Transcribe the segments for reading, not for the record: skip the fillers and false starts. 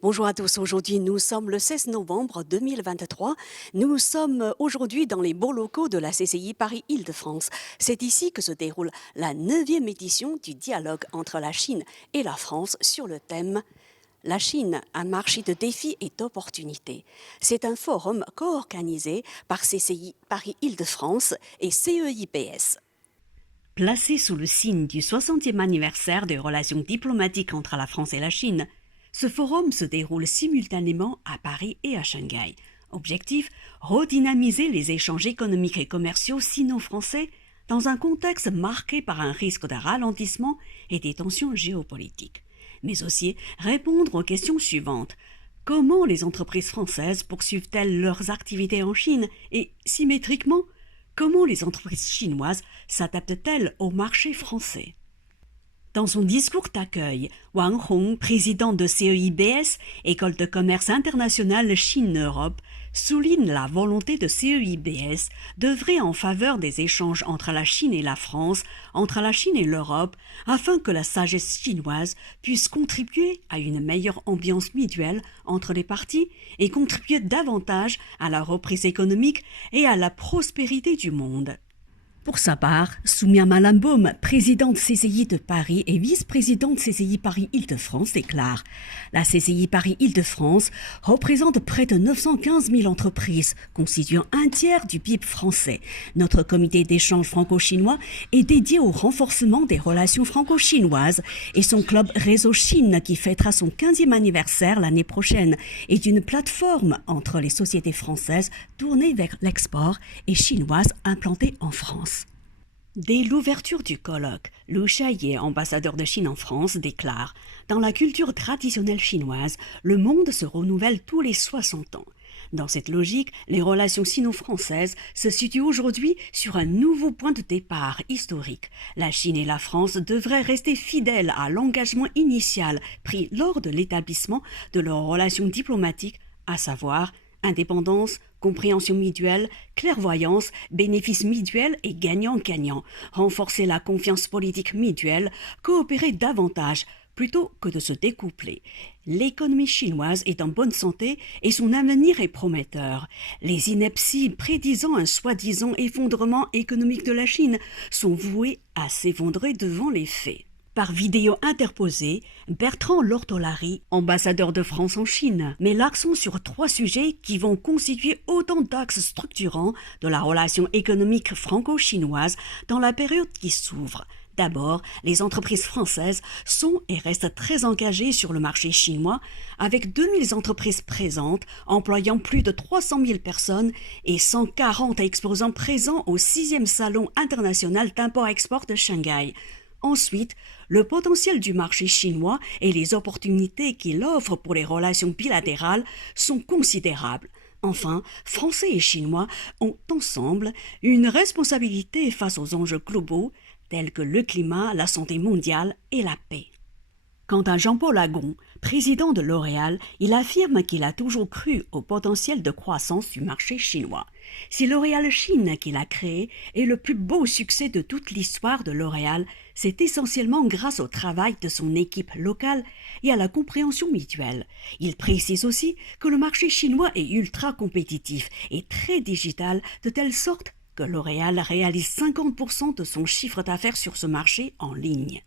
Bonjour à tous, aujourd'hui nous sommes le 16 novembre 2023. Nous sommes aujourd'hui dans les beaux locaux de la CCI Paris-Île-de-France. C'est ici que se déroule la 9e édition du dialogue entre la Chine et la France sur le thème La Chine, un marché de défis et d'opportunités. C'est un forum co-organisé par CCI Paris-Île-de-France et CEIPS. Placé sous le signe du 60e anniversaire des relations diplomatiques entre la France et la Chine, ce forum se déroule simultanément à Paris et à Shanghai. Objectif, redynamiser les échanges économiques et commerciaux sino-français dans un contexte marqué par un risque de ralentissement et des tensions géopolitiques. Mais aussi répondre aux questions suivantes. Comment les entreprises françaises poursuivent-elles leurs activités en Chine et, symétriquement, comment les entreprises chinoises s'adaptent-elles au marché français? Dans son discours d'accueil, Wang Hong, président de CEIBS, École de commerce internationale Chine-Europe, souligne la volonté de CEIBS d'œuvrer en faveur des échanges entre la Chine et la France, entre la Chine et l'Europe, afin que la sagesse chinoise puisse contribuer à une meilleure ambiance mutuelle entre les parties et contribuer davantage à la reprise économique et à la prospérité du monde. Pour sa part, Soumya Malamboum, présidente CCI de Paris et vice-présidente CCI Paris-Île-de-France, déclare « La CCI Paris-Île-de-France représente près de 915 000 entreprises, constituant un tiers du PIB français. Notre comité d'échange franco-chinois est dédié au renforcement des relations franco-chinoises et son club Réseau Chine, qui fêtera son 15e anniversaire l'année prochaine, est une plateforme entre les sociétés françaises tournées vers l'export et chinoises implantées en France. » Dès l'ouverture du colloque, Lu Shaye, ambassadeur de Chine en France, déclare « Dans la culture traditionnelle chinoise, le monde se renouvelle tous les 60 ans. Dans cette logique, les relations sino-françaises se situent aujourd'hui sur un nouveau point de départ historique. La Chine et la France devraient rester fidèles à l'engagement initial pris lors de l'établissement de leurs relations diplomatiques, à savoir indépendance, compréhension mutuelle, clairvoyance, bénéfices mutuels et gagnant-gagnant, renforcer la confiance politique mutuelle, coopérer davantage plutôt que de se découpler. L'économie chinoise est en bonne santé et son avenir est prometteur. Les inepties prédisant un soi-disant effondrement économique de la Chine sont vouées à s'effondrer devant les faits. Par vidéo interposée, Bertrand Lortolari, ambassadeur de France en Chine, met l'accent sur 3 sujets qui vont constituer autant d'axes structurants de la relation économique franco-chinoise dans la période qui s'ouvre. D'abord, les entreprises françaises sont et restent très engagées sur le marché chinois, avec 2000 entreprises présentes, employant plus de 300 000 personnes et 140 exposants présents au 6e Salon international d'import-export de Shanghai. Ensuite, le potentiel du marché chinois et les opportunités qu'il offre pour les relations bilatérales sont considérables. Enfin, Français et Chinois ont ensemble une responsabilité face aux enjeux globaux tels que le climat, la santé mondiale et la paix. Quant à Jean-Paul Agon, président de L'Oréal, il affirme qu'il a toujours cru au potentiel de croissance du marché chinois. Si L'Oréal Chine qu'il a créé est le plus beau succès de toute l'histoire de L'Oréal, c'est essentiellement grâce au travail de son équipe locale et à la compréhension mutuelle. Il précise aussi que le marché chinois est ultra compétitif et très digital, de telle sorte que L'Oréal réalise 50% de son chiffre d'affaires sur ce marché en ligne.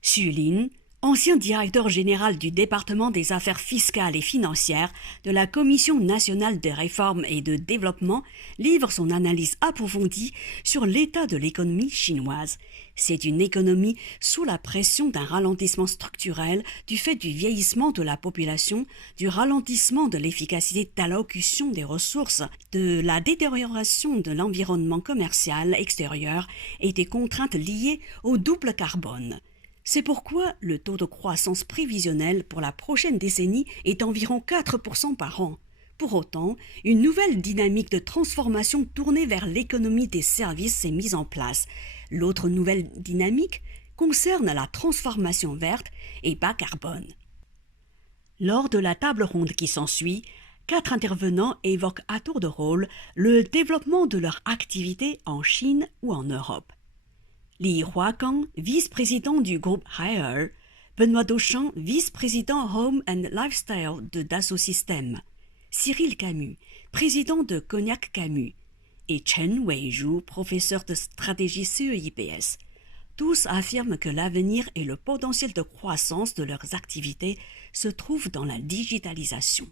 Xu Lin, ancien directeur général du département des affaires fiscales et financières de la Commission nationale de réforme et de développement, livre son analyse approfondie sur l'état de l'économie chinoise. C'est une économie sous la pression d'un ralentissement structurel du fait du vieillissement de la population, du ralentissement de l'efficacité d'allocution des ressources, de la détérioration de l'environnement commercial extérieur et des contraintes liées au double carbone. C'est pourquoi le taux de croissance prévisionnel pour la prochaine décennie est d'environ 4% par an. Pour autant, une nouvelle dynamique de transformation tournée vers l'économie des services s'est mise en place. L'autre nouvelle dynamique concerne la transformation verte et bas carbone. Lors de la table ronde qui s'ensuit, 4 intervenants évoquent à tour de rôle le développement de leur activité en Chine ou en Europe. Li Huakang, vice-président du groupe Haier, Benoît Dauchamp, vice-président Home and Lifestyle de Dassault Systèmes, Cyril Camus, président de Cognac Camus, et Chen Weizhou, professeur de stratégie CEIPS. Tous affirment que l'avenir et le potentiel de croissance de leurs activités se trouvent dans la digitalisation.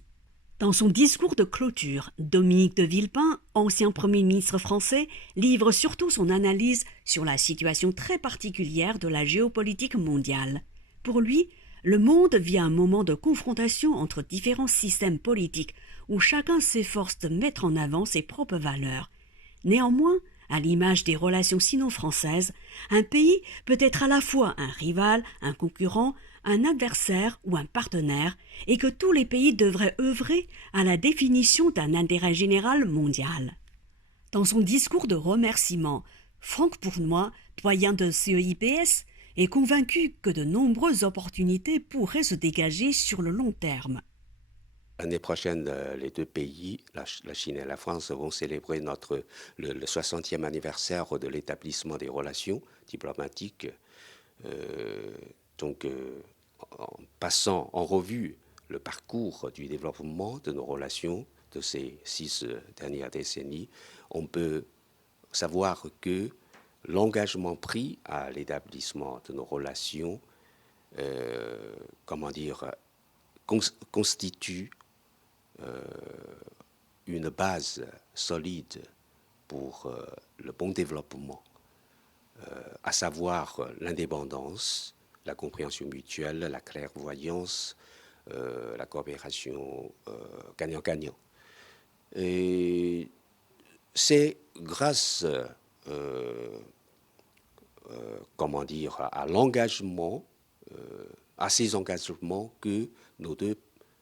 Dans son discours de clôture, Dominique de Villepin, ancien Premier ministre français, livre surtout son analyse sur la situation très particulière de la géopolitique mondiale. Pour lui, le monde vit un moment de confrontation entre différents systèmes politiques où chacun s'efforce de mettre en avant ses propres valeurs. Néanmoins, à l'image des relations sino-françaises, un pays peut être à la fois un rival, un concurrent, un adversaire ou un partenaire, et que tous les pays devraient œuvrer à la définition d'un intérêt général mondial. Dans son discours de remerciement, Franck Bournois, doyen de CEIPS, est convaincu que de nombreuses opportunités pourraient se dégager sur le long terme. L'année prochaine, les deux pays, la Chine et la France, vont célébrer le 60e anniversaire de l'établissement des relations diplomatiques. En passant en revue le parcours du développement de nos relations de ces 6 dernières décennies, on peut savoir que l'engagement pris à l'établissement de nos relations, constitue une base solide pour le bon développement, à savoir l'indépendance, la compréhension mutuelle, la clairvoyance, la coopération gagnant-gagnant. Et c'est grâce à l'engagement, à ces engagements que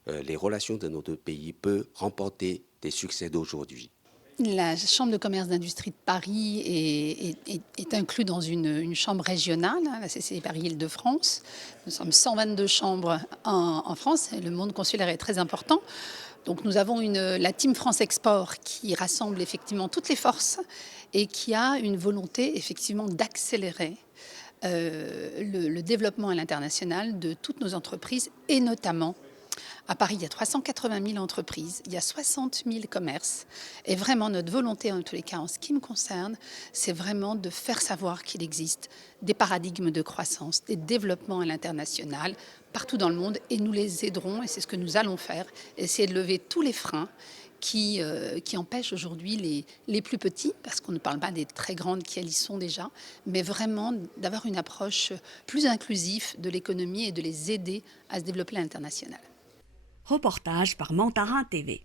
les relations de nos deux pays peuvent remporter des succès d'aujourd'hui. La Chambre de commerce d'industrie de Paris est inclue dans une chambre régionale, la CCI Paris-Île-de-France. Nous sommes 122 chambres en France et le monde consulaire est très important. Donc nous avons la Team France Export qui rassemble effectivement toutes les forces et qui a une volonté effectivement d'accélérer le développement à l'international de toutes nos entreprises et notamment à Paris, il y a 380 000 entreprises, il y a 60 000 commerces. Et vraiment, notre volonté, en tous les cas, en ce qui me concerne, c'est vraiment de faire savoir qu'il existe des paradigmes de croissance, des développements à l'international, partout dans le monde. Et nous les aiderons, et c'est ce que nous allons faire, essayer de lever tous les freins qui empêchent aujourd'hui les plus petits, parce qu'on ne parle pas des très grandes qui elles y sont déjà, mais vraiment d'avoir une approche plus inclusive de l'économie et de les aider à se développer à l'international. Reportage par Mantarin TV.